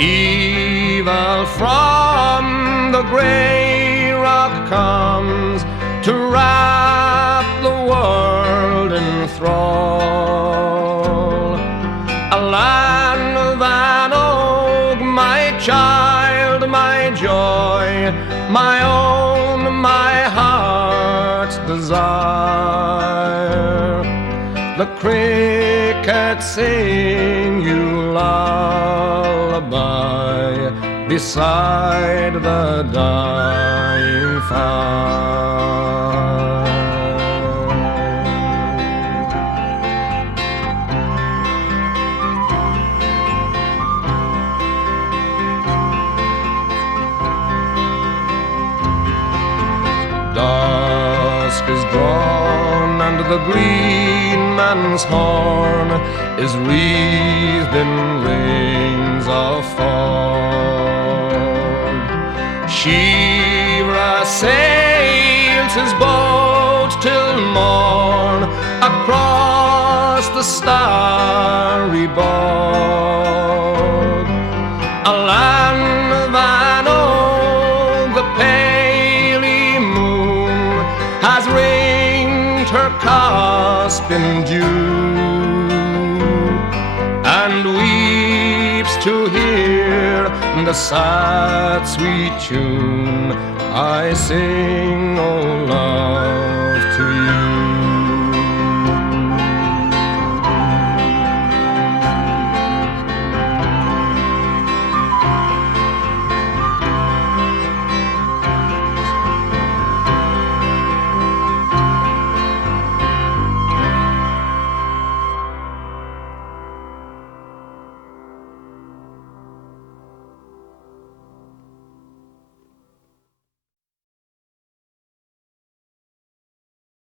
Evil from the grey rock comes to wrap the world in thrall. A land of an oak, my child, my joy, my own, my heart's desire. The crickets sing you lullaby beside the dying fire. Dusk is drawn and the green man's horn is wreathed in rings of fog. Shiva sails his boat till morn across the starry bog. A land of an oak, the paly moon has ringed her cusp in dew, and weeps to hear the sad sweet tune I sing, oh love, to you.